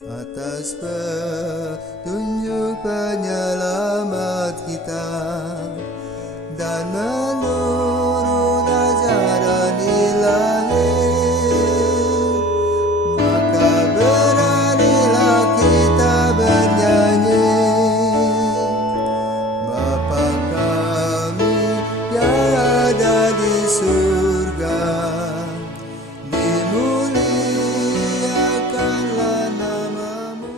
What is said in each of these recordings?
Atas petunjuk penyelamat kita dan menurut ajaran ilahi, maka beranilah kita bernyanyi. Bapa kami yang ada di surga, dimuliakanlah namamu.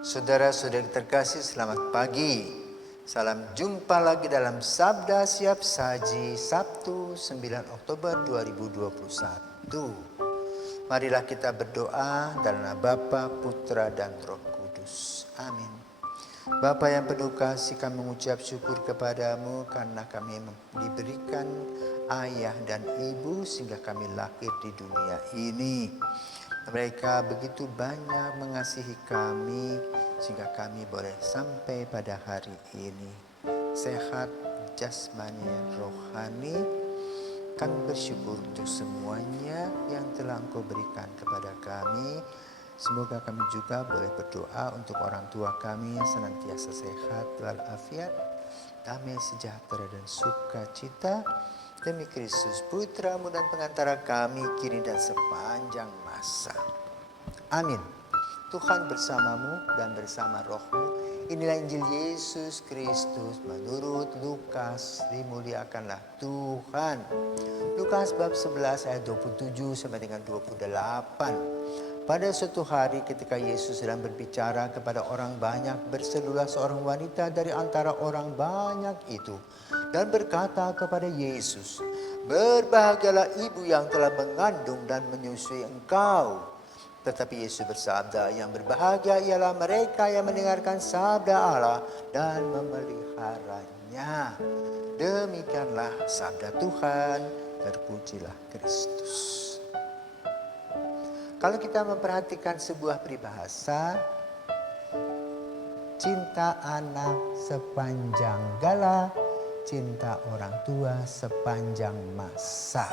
Saudara-saudari terkasih, selamat pagi. Salam jumpa lagi dalam Sabda Siap Saji Sabtu 9 Oktober 2021. Marilah kita berdoa dalam nama Bapa, Putra, dan Roh Kudus. Amin. Bapa yang penuh kasih, kami mengucap syukur kepadamu karena kami diberikan ayah dan ibu sehingga kami lahir di dunia ini. Mereka begitu banyak mengasihi kami sehingga kami boleh sampai pada hari ini. Sehat jasmani, rohani. Kami bersyukur untuk semuanya yang telah Engkau berikan kepada kami. Semoga kami juga boleh berdoa untuk orang tua kami yang senantiasa sehat walafiat, damai sejahtera dan sukacita. Demi Kristus Putramu dan pengantara kami kini dan sepanjang masa. Amin. Tuhan bersamamu dan bersama rohmu. Inilah Injil Yesus Kristus menurut Lukas. Dimuliakanlah Tuhan. Lukas bab 11 ayat 27 sampai dengan 28. Pada suatu hari ketika Yesus sedang berbicara kepada orang banyak, berserulah seorang wanita dari antara orang banyak itu dan berkata kepada Yesus, "Berbahagialah ibu yang telah mengandung dan menyusui engkau." Tetapi Yesus bersabda, "Yang berbahagia ialah mereka yang mendengarkan sabda Allah dan memeliharanya." Demikianlah sabda Tuhan, terpujilah Kristus. Kalau kita memperhatikan sebuah peribahasa, cinta anak sepanjang gala, cinta orang tua sepanjang masa.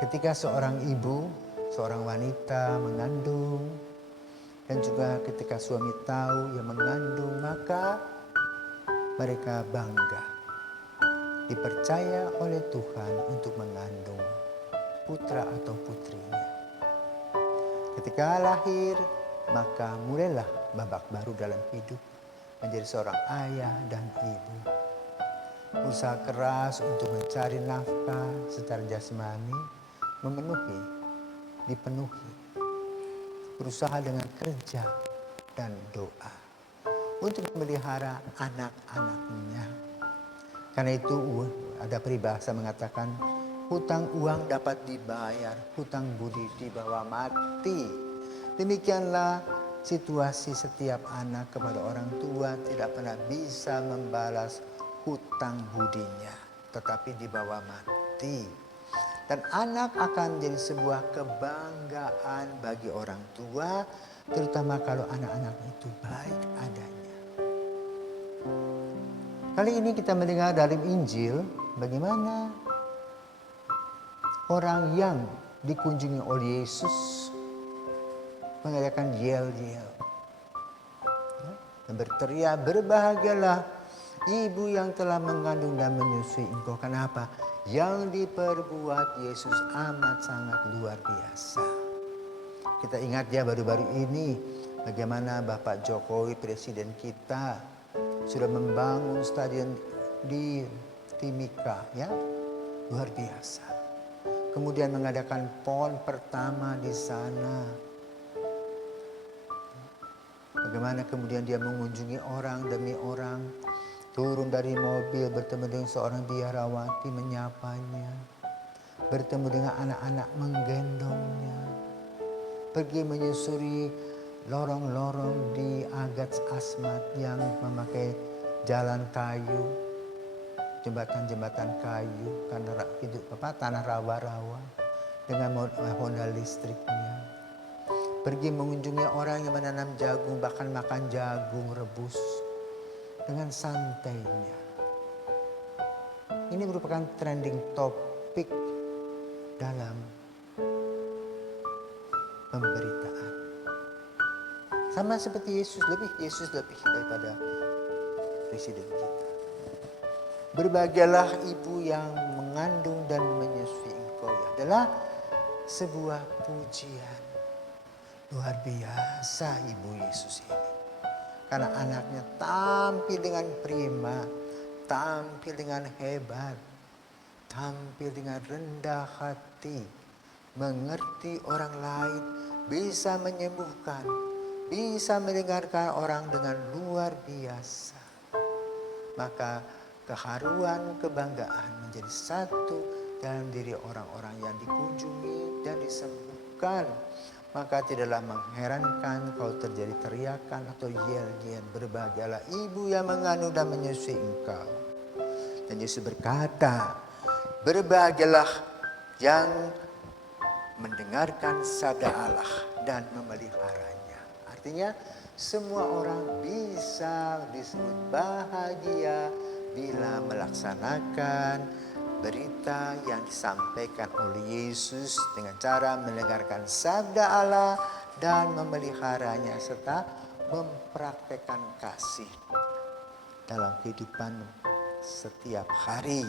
Ketika seorang ibu, seorang wanita mengandung, dan juga ketika suami tahu yang mengandung, maka mereka bangga. Dipercaya oleh Tuhan untuk mengandung putra atau putrinya. Ketika lahir, maka mulailah babak baru dalam hidup, menjadi seorang ayah dan ibu. Usaha keras untuk mencari nafkah secara jasmani, dipenuhi. Berusaha dengan kerja dan doa untuk memelihara anak-anaknya. Karena itu ada peribahasa mengatakan, hutang uang dapat dibayar, hutang budi dibawa mati. Demikianlah situasi setiap anak kepada orang tua, tidak pernah bisa membalas hutang budinya, tetapi dibawa mati. Dan anak akan menjadi sebuah kebanggaan bagi orang tua, terutama kalau anak-anak itu baik adanya. Kali ini kita mendengar dalam Injil bagaimana orang yang dikunjungi oleh Yesus mengadakan yel-yel dan berteriak, "Berbahagialah ibu yang telah mengandung dan menyusui engkau." Kenapa? Yang diperbuat Yesus amat sangat luar biasa. Kita ingat ya baru-baru ini bagaimana Bapak Jokowi, presiden kita, sudah membangun stadion di Timika, ya, luar biasa. Kemudian mengadakan PON pertama di sana. Bagaimana kemudian dia mengunjungi orang demi orang, turun dari mobil bertemu dengan seorang biarawati menyapanya, bertemu dengan anak-anak menggendongnya, pergi menyusuri lorong-lorong di Agats Asmat yang memakai jalan kayu, jembatan-jembatan kayu, karena hidup tanah rawa-rawa dengan Honda listriknya. Pergi mengunjungi orang yang menanam jagung, bahkan makan jagung rebus dengan santainya. Ini merupakan trending topik dalam pemberitaan. Sama seperti Yesus lebih daripada presiden kita. Berbahagialah ibu yang mengandung dan menyusui engkau, ya adalah sebuah pujian. Luar biasa ibu Yesus ini. Karena anaknya tampil dengan prima, tampil dengan hebat, tampil dengan rendah hati, mengerti orang lain, bisa menyembuhkan, bisa mendengarkan orang dengan luar biasa. Maka keharuan, kebanggaan menjadi satu dalam diri orang-orang yang dikunjungi dan disembuhkan. Maka tidaklah mengherankan kalau terjadi teriakan atau yel-yel, berbahagialah ibu yang mengandung dan menyusui engkau. Dan Yesus berkata, berbahagialah yang mendengarkan sabda Allah dan memeliharanya. Artinya semua orang bisa disebut bahagia bila melaksanakan berita yang disampaikan oleh Yesus dengan cara mendengarkan sabda Allah dan memeliharanya serta mempraktekkan kasih dalam kehidupan setiap hari.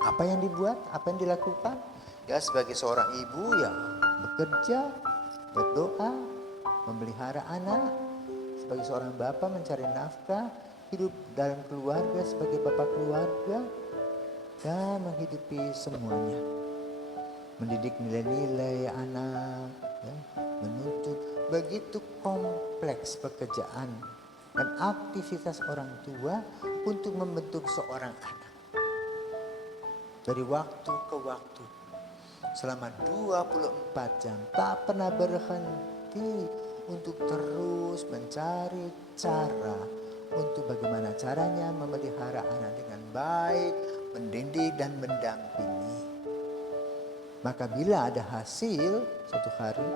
Apa yang dibuat, apa yang dilakukan? Ya sebagai seorang ibu yang bekerja, berdoa, memelihara anak. Sebagai seorang bapak mencari nafkah, hidup dalam keluarga sebagai bapak keluarga. Dan menghidupi semuanya. Mendidik nilai-nilai anak, ya, menuntut begitu kompleks pekerjaan dan aktivitas orang tua untuk membentuk seorang anak. Dari waktu ke waktu, selama 24 jam, tak pernah berhenti untuk terus mencari cara untuk bagaimana caranya memelihara anak dengan baik, mendidik dan mendampingi. Maka bila ada hasil suatu hari,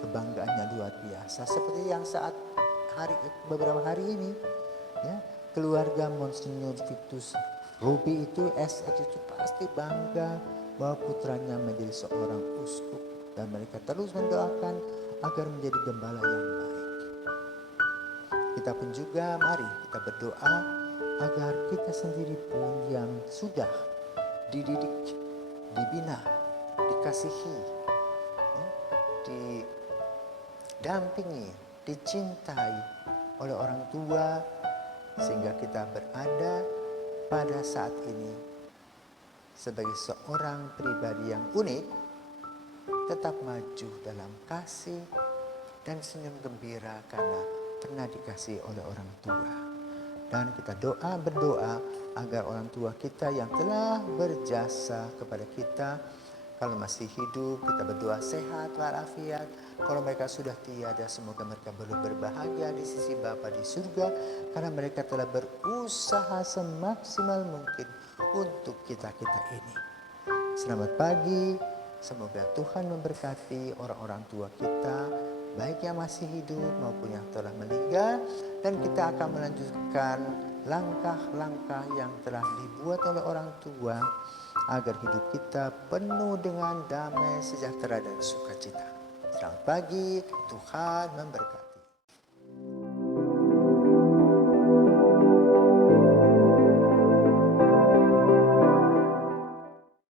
kebanggaannya luar biasa. Seperti yang beberapa hari ini, ya, keluarga Monsignor Vitus Ruby itu SX itu pasti bangga bahwa putranya menjadi seorang uskup dan mereka terus mendoakan agar menjadi gembala yang baik. Kita pun juga mari kita berdoa agar kita sendiri pun yang sudah dididik, dibina, dikasihi, ya, didampingi, dicintai oleh orang tua sehingga kita berada pada saat ini sebagai seorang pribadi yang unik, tetap maju dalam kasih dan senyum gembira karena pernah dikasihi oleh orang tua. Dan kita berdoa agar orang tua kita yang telah berjasa kepada kita, kalau masih hidup kita berdoa sehat walafiat. Kalau mereka sudah tiada, semoga mereka berbahagia di sisi Bapa di surga, karena mereka telah berusaha semaksimal mungkin untuk kita ini. Selamat pagi, semoga Tuhan memberkati orang-orang tua kita, baik yang masih hidup maupun yang telah meninggal. Dan kita akan melanjutkan langkah-langkah yang telah dibuat oleh orang tua agar hidup kita penuh dengan damai, sejahtera dan sukacita. Selamat pagi, Tuhan memberkati.